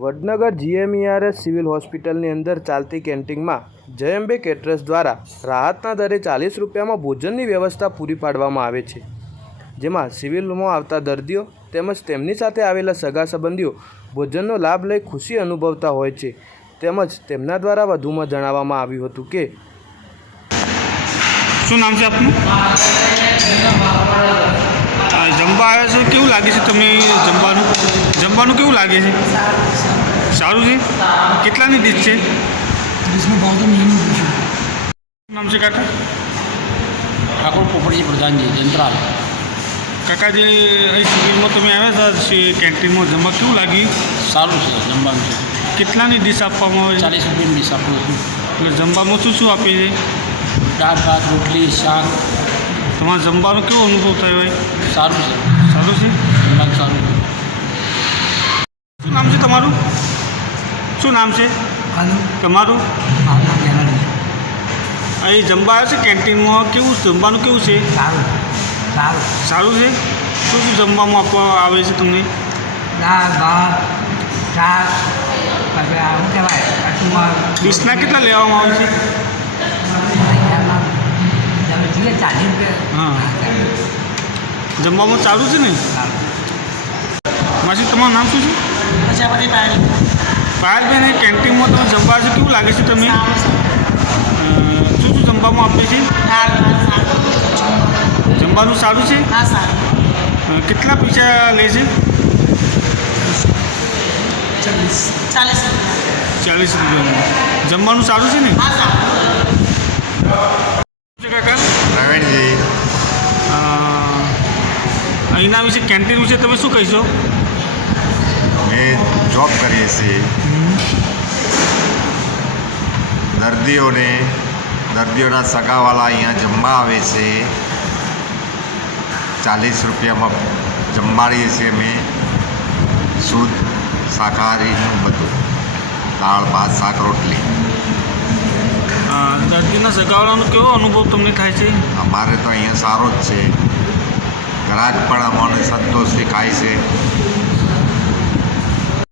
Vadnagar GMERS civil હોસ્પિટલની અંદર ચાલતી કેન્ટીનમાં જયંબે કેટરર્સ દ્વારા રાહતના દરે 40 રૂપિયામાં ભોજનની વ્યવસ્થા પૂરી પાડવામાં આવે છે, જેમાં સિવિલમાં આવતા દર્દીઓ તેમજ તેમની સાથે આવેલા સગા સંબંધીઓ ભોજનનો લાભ લઈ ખુશી અનુભવતા હોય છે. તેમજ તેમના દ્વારા વધુમાં જણાવવામાં આવ્યું હતું કે શું નામ છે આપનું? જમવા આવ્યા છો, કેવું લાગે છે તમને? જમવાનું કેવું લાગે છે? સારું છે. કેટલાની ડીશ છે? નામ છે કાકા? ઠાકોર પોપટજી પ્રધાનજી જંત્રાલ. કાકાજી, અહીં સિવિલમાં તમે આવ્યા હતા કેન્ટીનમાં જમવા કેવું લાગ્યું? સારું છે જમવાનું છે. કેટલાની ડીશ આપવામાં આવે છે? 40 રૂપિયાની ડીશ આપું છું. એટલે જમવામાં શું શું આપે છે? દાળ ભાત રોટલી શાક. તમારે જમવાનો કેવો અનુભવ થયો હોય? સારું છે. સારું છે. જમવાનું સારું છે. શું નામ છે તમારું? શું નામ છે તમારું? અહીં જમવા આવે છે કેન્ટીનમાં, કેવું જમવાનું કેવું છે? સારું છે. શું શું જમવામાં આપવા આવે છે તમને? દાળ ભાત શાક પછી શું કહેવાય ડીશના કેટલા લેવામાં આવે છે? હા, જમવામાં ચાલુ છે ને? માસી, તમારું નામ શું છે? પાયલબેન, એ કેન્ટીનમાં તમે જમવા આવે છે, કેવું લાગે છે તમને? શું શું જમવામાં આપે છે? જમવાનું સારું છે. કેટલા પૈસા લે છે? 40 રૂપિયા. જમવાનું સારું છે ને? કાકા, પ્રવીણજી, અહીંના વિશે, કેન્ટીન વિશે તમે શું કહીશો? અમે જોબ કરીએ છીએ. દર્દીઓના સગાવાલા અહીંયા જમવા આવે છે. 40 રૂપિયામાં જમાડીએ છીએ અમે. શુદ્ધ શાકાહારીનું બધું, દાળ ભાત શાક રોટલી. દર્દીના સગાવાલાનો કેવો અનુભવ તમને થાય છે? અમારે તો અહીંયા સારો જ છે. ગ્રાહક પણ અમને સંતોષથી ખાય છે.